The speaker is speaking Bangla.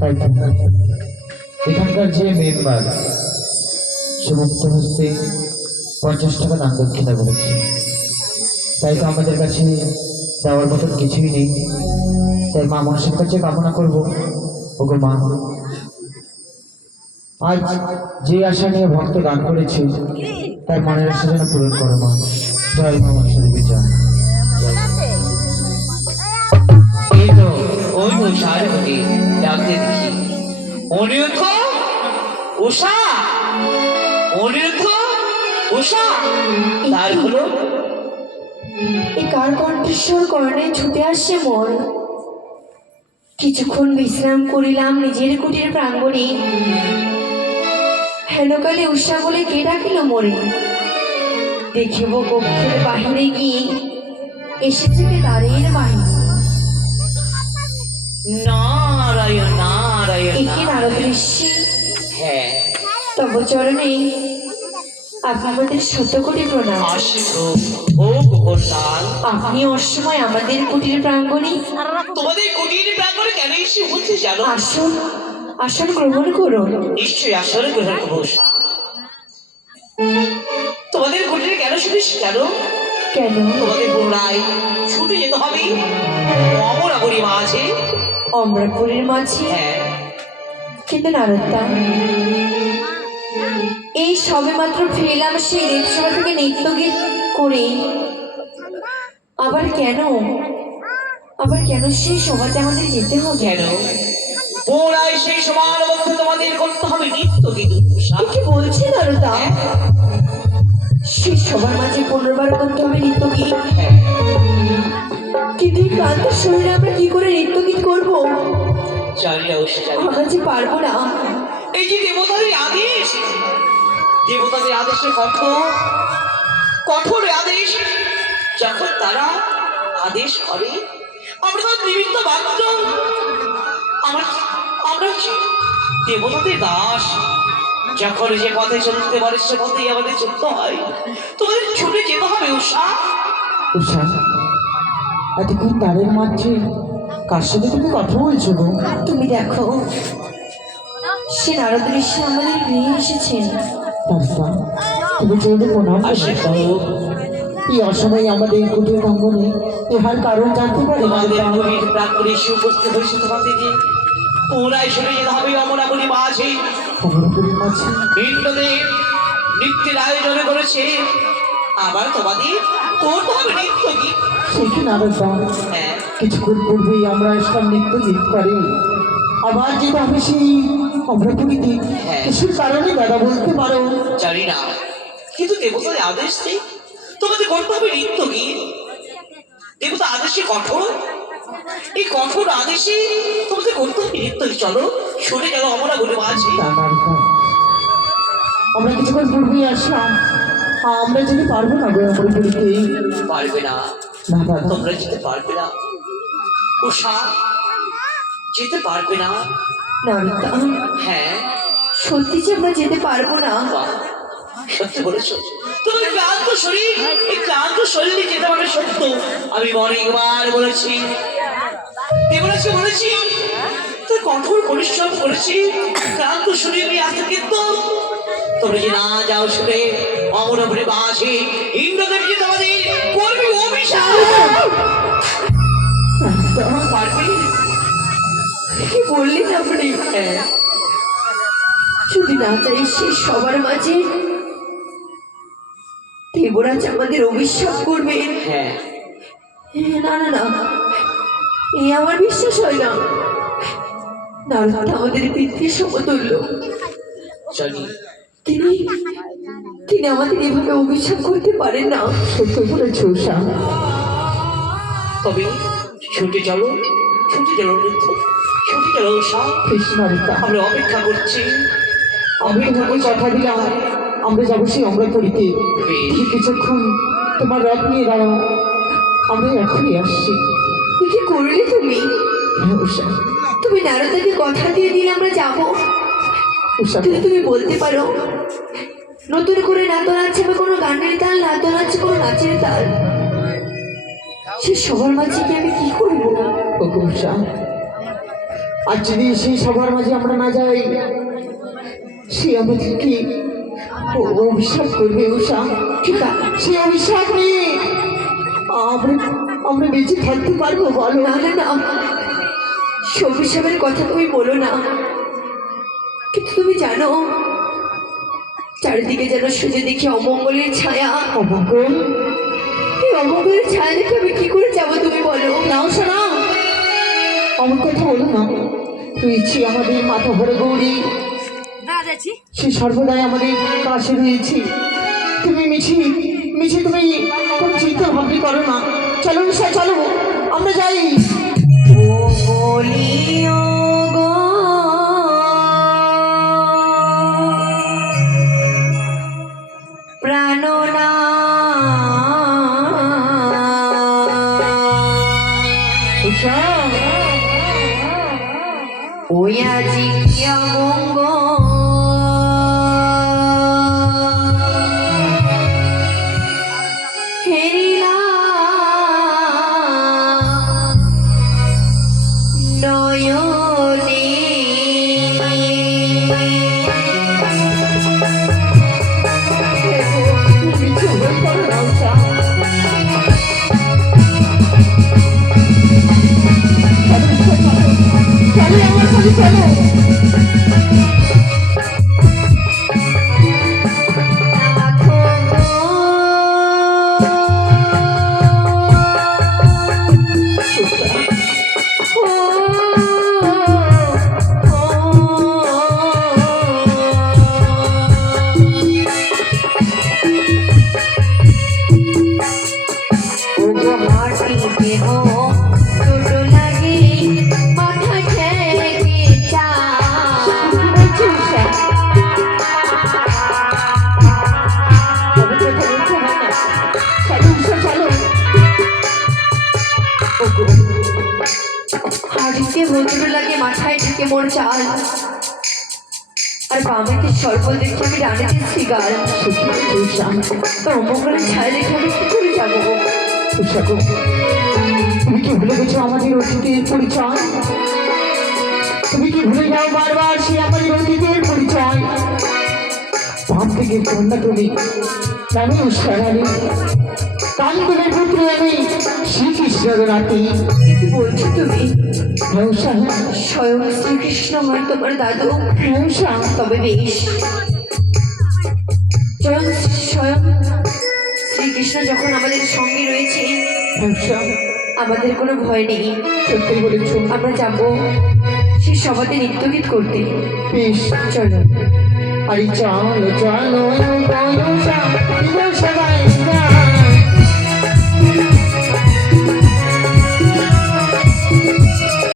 তাই তো এখানকার যে মেম্বার সে মুক্ত হস্তে 50 টাকা দান দক্ষিণা করেছে। তাই তো আমাদের কাছে দেওয়ার মতন কিছুই নেই। তাই মা মনসার কাছে কামনা করবো, ওগো মা, আজ যে আশা নিয়ে ভক্ত দান করেছে তার মনের আশা যেন পূরণ করো মা। জয় মা মনসা দেবী জয়। এই তো ওই তো সারথি ডাকতে দেখি। অনিরুদ্ধ, উষা, অনিরুদ্ধ, উষা, তার হলো এই কার কণ্ঠস্বর কর্ণে ছুটে আসছে মন। কিছুক্ষণ বিশ্রাম করিলাম নিজের কুটির প্রাঙ্গণে, হেনকালে উষা বলে কে ডাকিল মোরে। দেখিব কক্ষের বাহিরে গিয়ে এসেছে কে দ্বারের বাহিরে। নারায়ণ নারায়ণ একে নারদ ঋষি, হ্যাঁ তব চরণে আপনাদের শতকোটি প্রণাম। আসিত ও গোপনলাল, আপনি অসময় আমাদের কুটির প্রাঙ্গণে তোমাদের কুটির প্রাঙ্গণে কেন এসে বলছে জানো? আসন আসন গ্রহণ করুন। নিশ্চয়ই আসলে গ্রহণ করবো উষা। তোমাদের কুটিরে কেন শুনিস কেন? কেন? তোমাদের পুনরায় ছুটে যেতে হবে অমরাবরী মাঝে। অমরাপুরের মাঝে? হ্যাঁ কিন্তু নারদা, এই সবে মাত্র ফিরলাম সেই দেবসভা থেকে নৃত্য গীত করে। আবার কেন সেই সভাতে আমাদের যেতে হবে? কেন? পুনরায় সেই সমান মধ্যে তোমাদের করতে হবে নৃত্য গীত। এ কি বলছি নারদা? সেই সবার মাঝে 15 বার করতে হবে নৃত্য গীত? হ্যাঁ কিন্তু এই ক্লান্ত শরীরে আমরা কি করে নৃত্য গীত করবো? জানি না উষা, জানি না। আমরা যে পারবো না। এই যে দেবতাদের আদেশ, দেবতাদের আদেশের কঠোর কঠোর আদেশ, যখন তারা আদেশ করে আমরা তো নিমিত্ত মাত্র। আমরা আমরা হচ্ছি দেবতাদের দাস। যখন যে পথে চলতে পারে সে পথেই আমাদের চলতে হয়। তোমাদের ছুটে যেতে হবে উষা। উষা, এতক্ষণ দ্বারের মাঝে কার সাথে তুমি কথা বলছো গো? তুমি দেখো, সে নারদ ঋষি আমাদের গৃহে এসেছেন। তারপর তুমি চলে প্রণাম আসে করো। এই অসময়ে আমাদের কুটির প্রাঙ্গণে ইহার কারণ জানতে পারি তোমাদের গভীর প্রাঙ্গণে এসে উপস্থিত হয়েছে তোমাদেরকে পুনরায় ছুটে যেতে হবে অমরাবরী মাঝে। অমরাপুরের মাঝে নৃত্যদের নৃত্যের আয়োজন করেছে, আবার তোমাদের করতে হবে নৃত্য গীত। সে কি নারদা, হ্যাঁ কিছুক্ষণ পূর্বেই আমরা ইসলাম নৃত্য গীত করে আবার যেটা হবে সেই অমরাপুরীতে। হ্যাঁ। কিসের কারণে দাদা বলতে পারো? জানি না, কিন্তু দেবতাদের আদেশ নেই তোমাদের করতে হবে নৃত্য গীত। দেবতা আদেশে কঠোর, এই কঠোর আদেশে তোমাদের করতে হবে নৃত্য গীত। চলো ছুটে গেল অমরাবরী মাঝে। তা নারদা, আমরা কিছুক্ষণ পূর্বেই আসলাম, আমরা যেতে পারবো না গো অমরাপুরীতে। পারবে না, না দাদা, তোমরা যেতে পারবে না উষা, যেতে পারবে না। নারদা, হ্যাঁ সত্যি যে আমরা যেতে পারবো না। বাহ, সত্যি বলেছো। তোমার ক্লান্ত শরীর, এই ক্লান্ত শরীরে যেতে পারবে সত্য। আমি অনেকবার বলেছি, বলেছি তো কঠোর পরিশ্রম করেছি ক্লান্ত শরীর নিয়ে আসতে, কিন্তু তোমরা যে না যাও শুনে অমরাবরী মাঝে ইন্দ্রদেব যে তোমাদের করবি অভিশাপ। পারবি? কি বললেন আপনি? হ্যাঁ যদি না চাই সে সবার মাঝে দেবরাজ আমাদের অভিশাপ করবে। হ্যাঁ না না না, এ আমার বিশ্বাস হয় না। নারদ আমাদের পিতৃ সমতুল্য। জানি, তিনি তিনি আমাদের এভাবে অভিশাপ করতে পারেন না। সত্য বলেছো উষা। তবে ছুটে চলো, ছুটে চলো নৃত্য, ছুটে চলো উষা। কৃষ্ণারিতা, আমরা অপেক্ষা করছি। আমি তোমাকে কথা দিলাম আমরা যাবো সেই অমরাপুরীতে। ঠিক কিছুক্ষণ তোমার রথ নিয়ে দাঁড়াও, আমরা এখনই আসছি। এ কি করলে তুমি? হ্যাঁ উষা, তুমি নারদাকে কথা দিয়ে দিলে আমরা যাবো, উষা কিন্তু তুমি বলতে পারো নতুন করে না তো নাচছে বা কোনো গানের তাল, না তো নাচছে কোনো নাচের তাল, সে সবার মাঝে কি আমি কি করবো? ওগো উষা, আর যদি সেই সবার মাঝে আমরা না যাই, সে আমাদেরকে অভিশাপ করবে। উষা, ঠিক আছে, সে অভিশাপ নিয়ে আমরা আমরা বেঁচে থাকতে পারবো বলো? না না না, সবি সাহেবের কথা তুমি বলো না। কিন্তু তুমি জানো চারিদিকে যেন শুধু দেখি অমঙ্গলের ছায়া। অমঙ্গল? এই অমঙ্গলের ছায়া দেখে আমি কি করে যাবো তুমি বলো? নাও শোনা, আমার কথা বলো না। রয়েছি আমাদের মাথা ভরে গৌরী, সে সর্বদাই আমাদের পাশে রয়েছে। তুমি মিছি মিছি তুমি কোনো চিন্তা ভাবনি করো না। চলো উষা, চলো আমরা যাই। ও বলিও গো প্রাণনা উষা, ওই আজি কি অমঙ্গ হেরিলা নয়নে কিছু ভুল করো না উষা। চলো আমার সাথে চলো। হাড়িতে ভদ্র লাগে মাথায় ঢেকে মোর চাল, আর বাবাকে সর্ব দেখে আমি রানীতে শিকার। তো অমঙ্গলের ছায়া দেখে আমি কি করে যাবো? উষা গো, তুমি কি ভুলে গেছো আমাদের অতীতের পরিচয়? তুমি কি ভুলে যাও বারবার সে আমাদের অতীতের পরিচয়? ভাব থেকে কন্যা তুমি, আমি উষা রানী, কান্দনের পুত্র আমি, শ্রীকৃষ্ণের নাতি। কি বলছো তুমি? হ্যাঁ উষা, হ্যাঁ স্বয়ং শ্রীকৃষ্ণ হয় তোমার দাদু? হ্যাঁ উষা। তবে বেশ, স্বয়ং স্বয়ং শ্রীকৃষ্ণ যখন আমাদের সঙ্গে রয়েছে হ্যাঁ উষা, আমাদের কোনো ভয় নেই। সত্যি বলেছ। আমরা যাবো সে সভাতে নৃত্যগীত করতে। বেশ, চলো। আরে চলো চলো সবাই